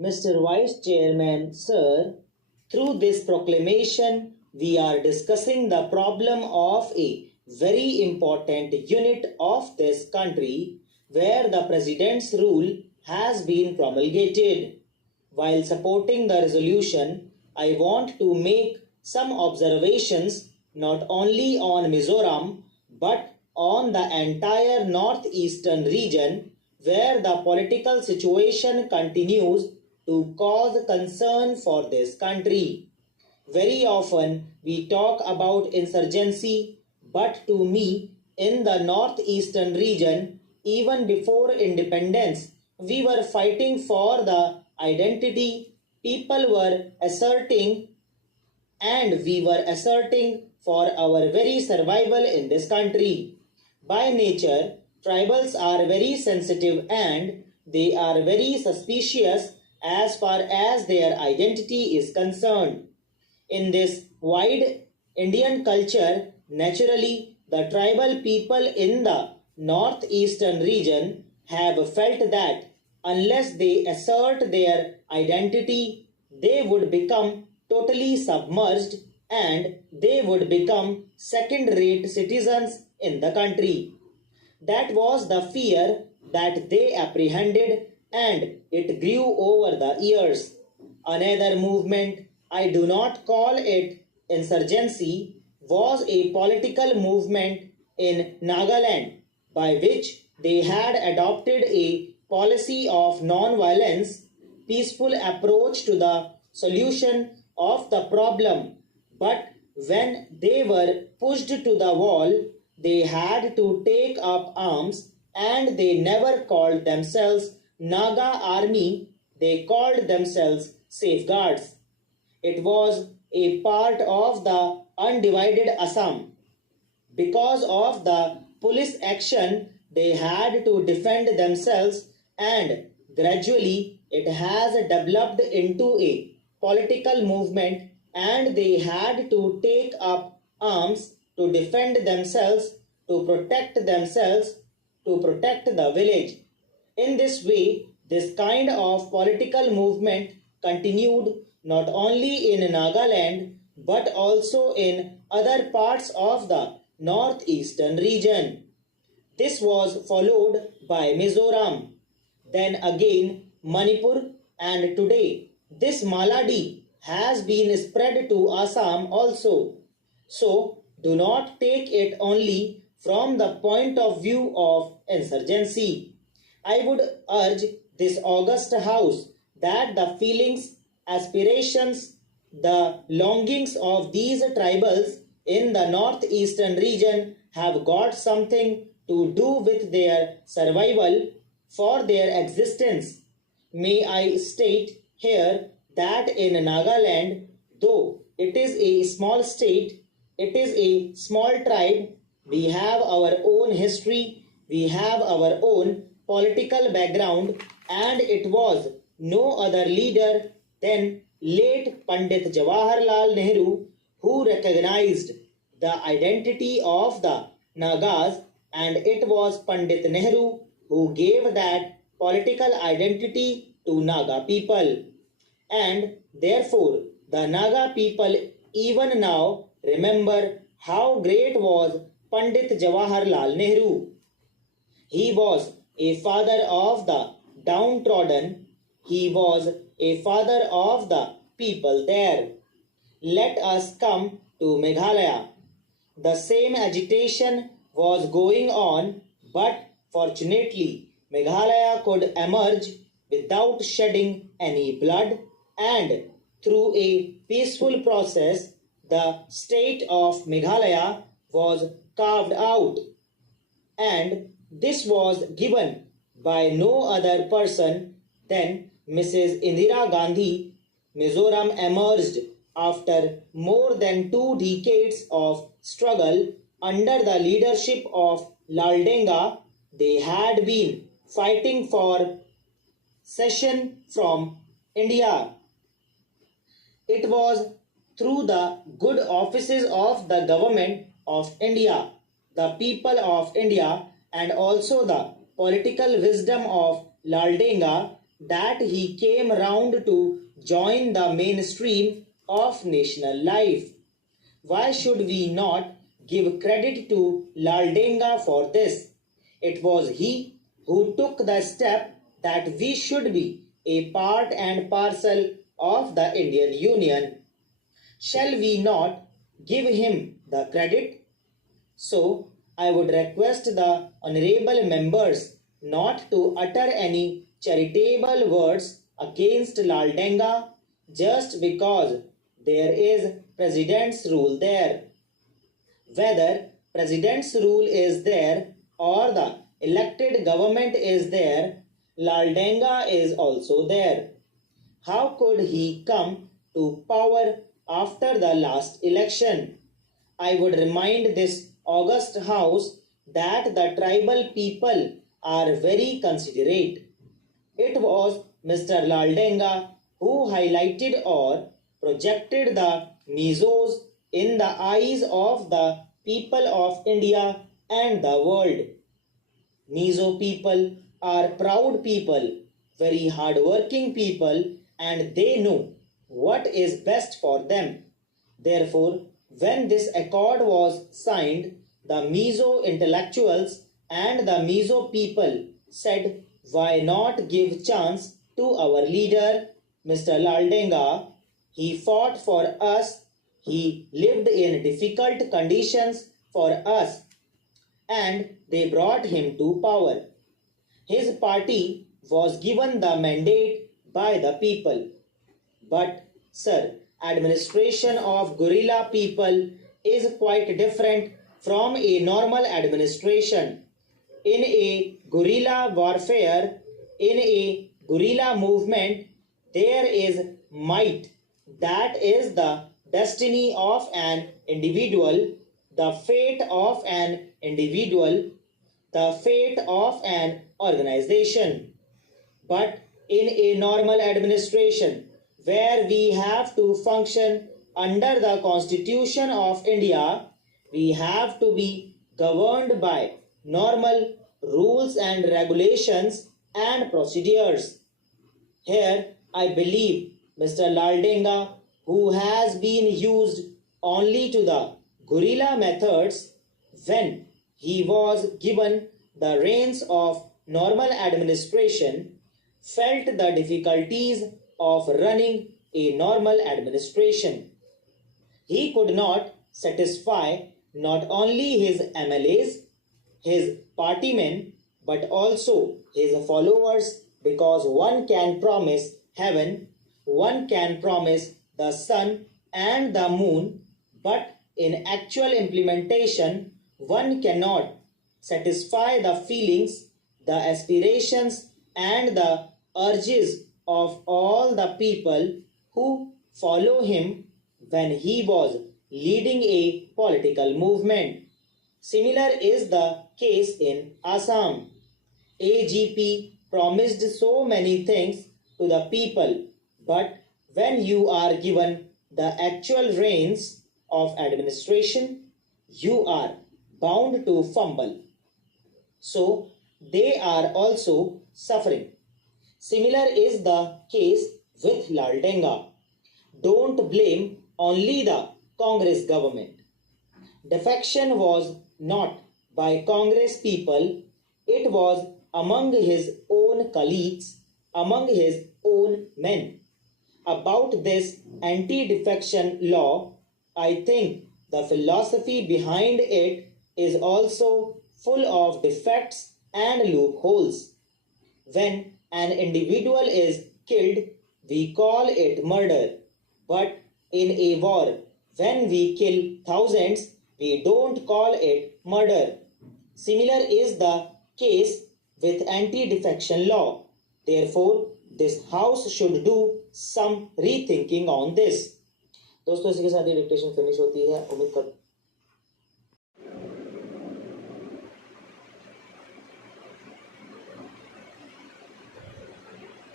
Mr. Vice Chairman, sir, through this proclamation, we are discussing the problem of a very important unit of this country where the President's rule has been promulgated. While supporting the resolution, I want to make some observations not only on Mizoram but on the entire northeastern region where the political situation continues to cause concern for this country. Very often we talk about insurgency, but to me, in the northeastern region, even before independence, we were fighting for the identity people were asserting, and we were asserting for our very survival in this country. By nature, tribals are very sensitive and they are very suspicious as far as their identity is concerned. In this wide Indian culture, naturally, the tribal people in the northeastern region have felt that unless they assert their identity, they would become totally submerged and they would become second rate citizens in the country. That was the fear that they apprehended, and it grew over the years. Another movement, I do not call it insurgency, was a political movement in Nagaland by which they had adopted a policy of non-violence, peaceful approach to the solution of the problem. But when they were pushed to the wall, they had to take up arms, and they never called themselves Naga Army, they called themselves Safeguards. It was a part of the undivided Assam. Because of the police action, they had to defend themselves, and gradually it has developed into a political movement, and they had to take up arms to defend themselves, to protect themselves, to protect the village. In this way, this kind of political movement continued not only in Nagaland but also in other parts of the northeastern region. This was followed by Mizoram, then again Manipur, and today this malady has been spread to Assam also. So do not take it only from the point of view of insurgency. I would urge this august house that the feelings, aspirations, the longings of these tribals in the northeastern region have got something to do with their survival for their existence. May I state here that in Nagaland, though it is a small state, it is a small tribe, we have our own history, we have our own political background, and it was no other leader than late Pandit Jawaharlal Nehru who recognized the identity of the Nagas, and it was Pandit Nehru who gave that political identity to Naga people. And therefore, the Naga people even now remember how great was Pandit Jawaharlal Nehru. He was a father of the downtrodden. He was a father of the people there. Let us come to Meghalaya. The same agitation was going on, but fortunately, Meghalaya could emerge without shedding any blood, and through a peaceful process, the state of Meghalaya was carved out, and this was given by no other person than Mrs. Indira Gandhi. Mizoram emerged after more than 2 decades of struggle under the leadership of Laldenga. They had been fighting for cession from India. It was through the good offices of the government of India, the people of India, and also the political wisdom of Laldenga that he came round to join the mainstream of national life. Why should we not give credit to Laldenga for this? It was he who took the step that we should be a part and parcel of the Indian Union. Shall we not give him the credit? So, I would request the honorable members not to utter any charitable words against Laldenga just because there is president's rule there. Whether president's rule is there or the elected government is there, Laldenga is also there. How could he come to power after the last election? I would remind this august house that the tribal people are very considerate. It was Mr. Laldenga who highlighted or projected the mesos in the eyes of the people of India and the world. Mizo people are proud people, very hardworking people, and they know what is best for them. Therefore, when this accord was signed, the Mizo intellectuals and the Mizo people said, why not give chance to our leader, Mr. Laldenga? He fought for us. He lived in difficult conditions for us, and they brought him to power. His party was given the mandate by the people. But, sir, administration of guerrilla people is quite different from a normal administration. In a guerrilla warfare, in a guerrilla movement, there is might. That is the destiny of an individual, the fate of an individual, the fate of an organization. But in a normal administration, where we have to function under the Constitution of India, we have to be governed by normal rules and regulations and procedures. Here, I believe Mr. Laldenga, who has been used only to the guerrilla methods when he was given the reins of normal administration, felt the difficulties of running a normal administration. He could not satisfy not only his MLAs, his partymen, but also his followers, because one can promise heaven, one can promise the sun and the moon, but in actual implementation, one cannot satisfy the feelings, the aspirations, and the urges of all the people who follow him when he was leading a political movement. Similar is the case in Assam. AGP promised so many things to the people, but when you are given the actual reins of administration, you are bound to fumble. So they are also suffering. Similar is the case with Laldenga. Don't blame only the Congress government. Defection was not by Congress people, it was among his own colleagues, among his own men. About this anti-defection law, I think the philosophy behind it is also full of defects and loopholes. When an individual is killed, we call it murder. But in a war, when we kill thousands, we don't call it murder. Similar is the case with anti-defection law. Therefore, this house should do some rethinking on this. दोस्तों इसी के साथ ये dictation finish होती है। उम्मीद कर